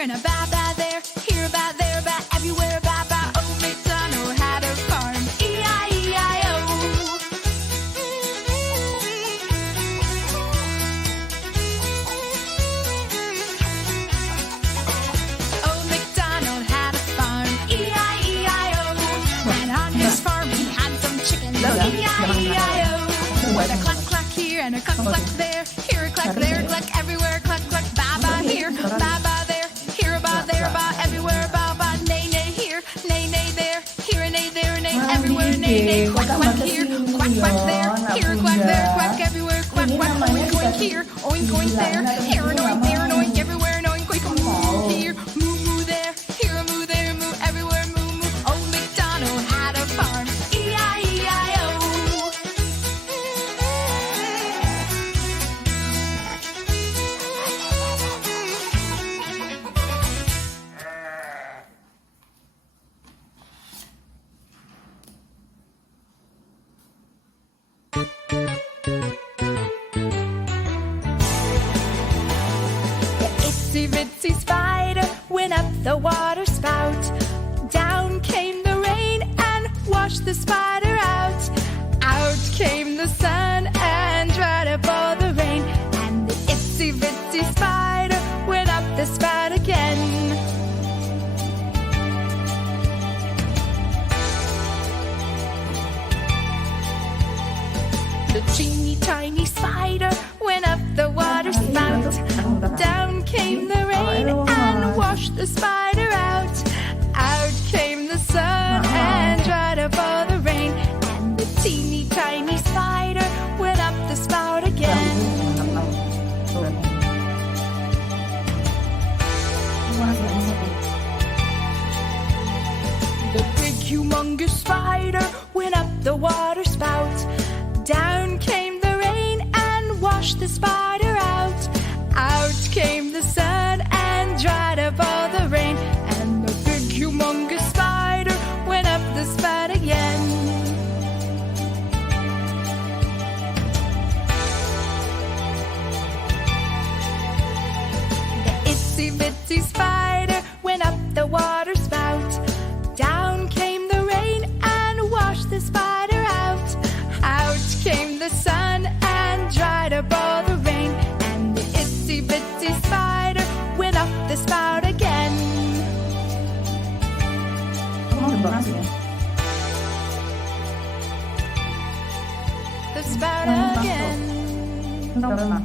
here and a ba ba there, here a ba, there a ba, everywhere a ba ba. Old MacDonald had a farm, E-I-E-I-O. Old MacDonald had a farm, E-I-E-I-O. And on his farm he had some chickens, E-I-E-I-O. With a cluck cluck here and a cluck cluck there, here a cluck, there a cluck, everywhere a cluck cluck. Ba ba here, ba ba there, here a ba, there a ba, everywhere a ba ba. Nay nay here, nay nay there, here a nay, there a nay, everywhere nay nay. Quack quack here, quack quack there, here a quack, there a quack, everywhere quack quack. Oink oink here, oink oink there, here an oink, there an oink, everywhere an oink. Oink moo here, moo moo there, here a moo, there a moo, everywhere moo moo. Old MacDonald had a farm, E-I-E-I-O. Itsy bitsy spider went up the water spout. Down came the rain and washed the spider out. Out came the sun and dried up all the rain. And the itsy bitsy spider went up the spout again. The teeny tiny spider went up the water spout. Down came the rain and washed the spider out. Out came the sun and dried up all the rain. And the teeny tiny spider went up the spout again. The big humongous spider went up the water spout. Down came the rain and washed the spider out. Out came the sun and dried up all the rain. And the big humongous spider went up the spout again. The itsy bitsy spider went up the water spout. Down came the rain and washed the spider out. Out came the sun and dried up all the rain. And the itsy bitsy spider went up the spout again. The spout again. Again.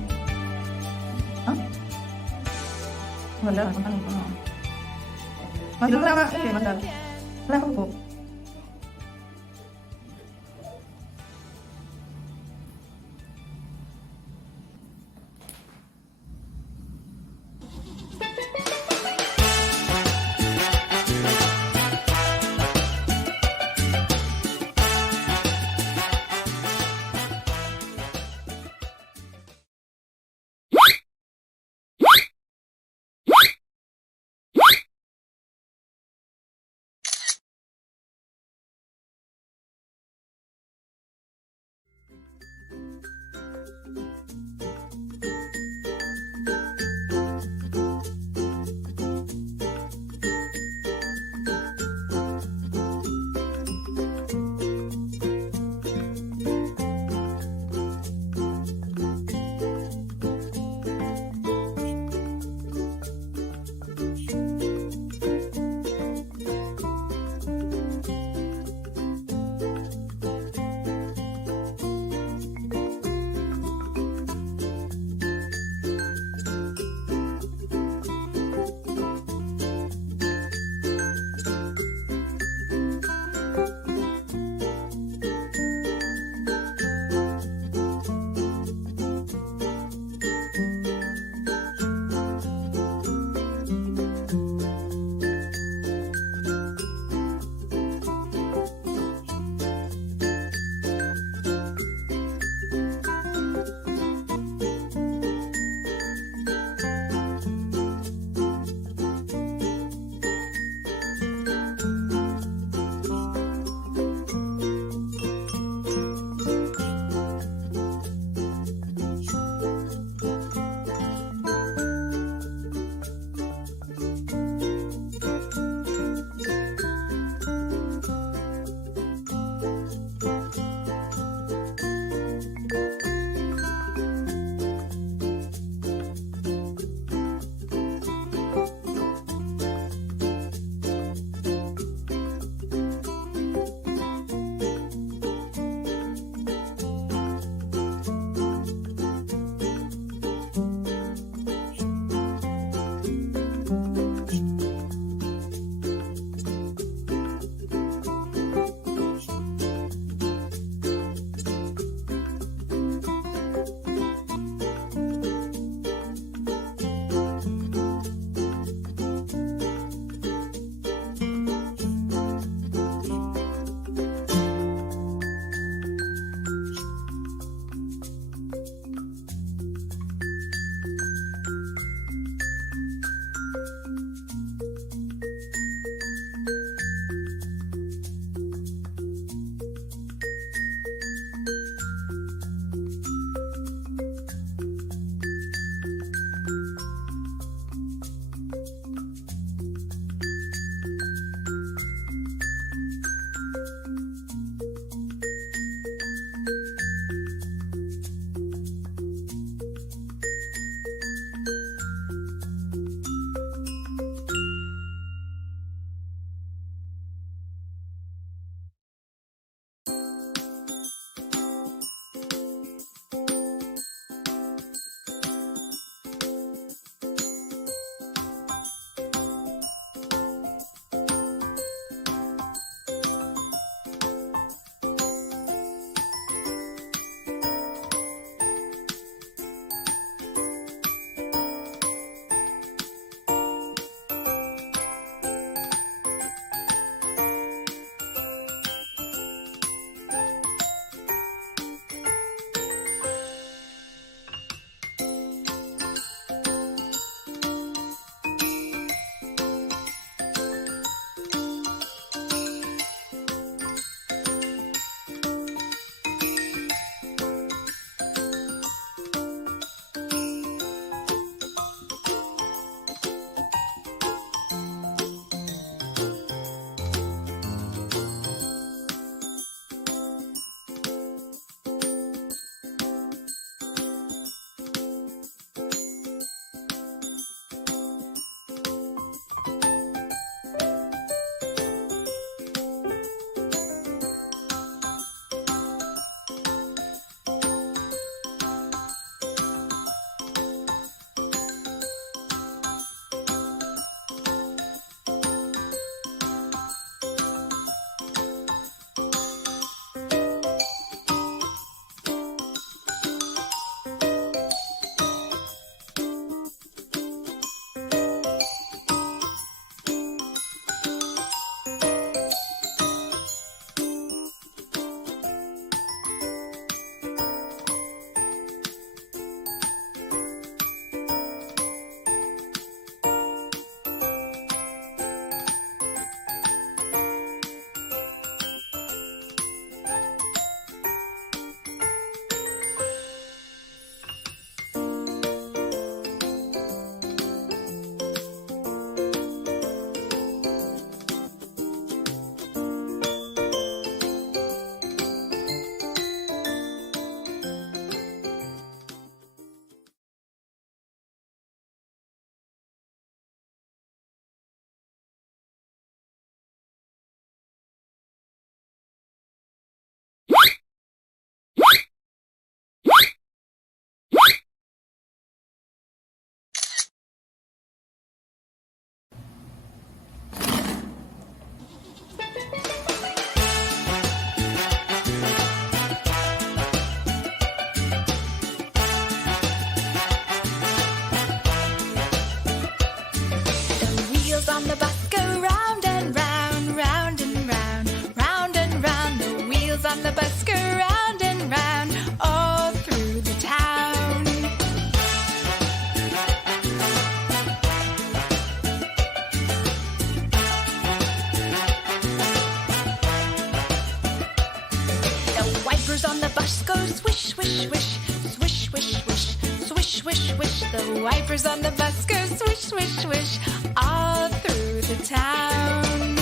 wipers on the bus go swish, swish, swish all through the town.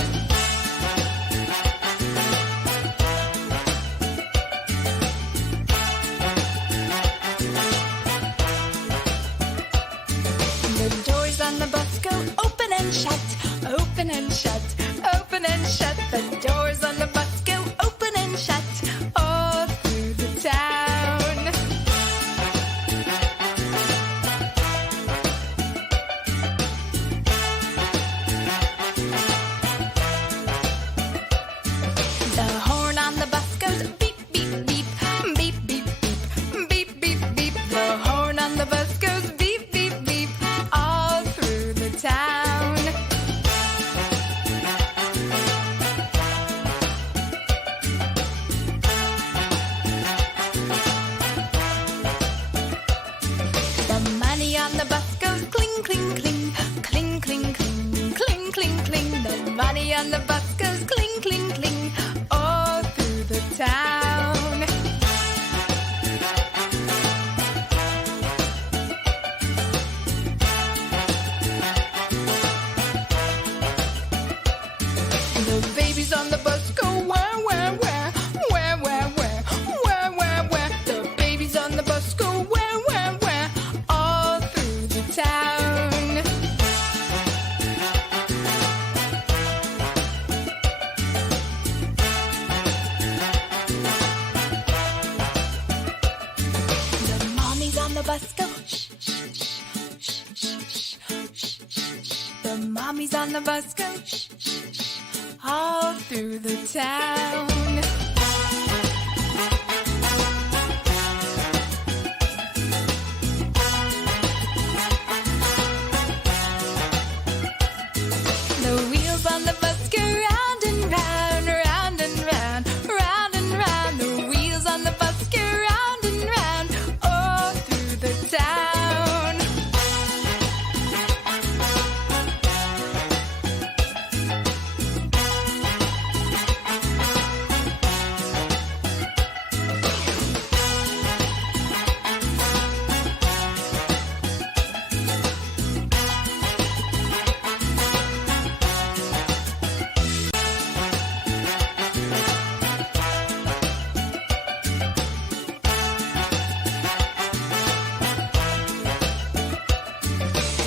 The doors on the bus go open and shut, open and shut, open and shut. The doors on the bus go open and shut all through the town. The horn on the bus goes beep, beep, beep, beep, beep, beep, beep, beep, beep. The horn on the bus goes beep, beep, beep all through the town. The money on the bus goes cling, cling, cling, cling, cling, cling, cling, cling, cling. The money on the bus goes cling, cling, cling all through the town. The babies on the bus go where, where, where, where, where, where, where, where, where. The babies on the bus go where, where, where, all through the town. The mommies on the bus go shh, shh, shh, shh, shh, shh, shh, shh, shh. The mommies on the bus go shh, shh, shh, all through the town. The wheels on the bus go round and round, round and round, round and round. The wheels on the bus go round and round all through the town.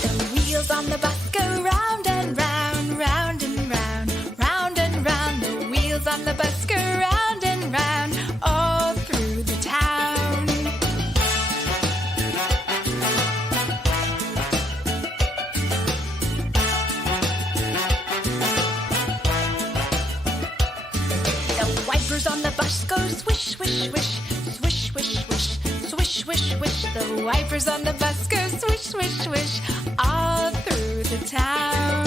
The wheels on the bus go round and round, round and round, round and round. The wheels on the bus go round and round all through the town. The wipers on the bus go swish, swish, swish, swish, swish, swish, swish, swish, swish. The wipers on the bus go swish, swish, swish all through the town.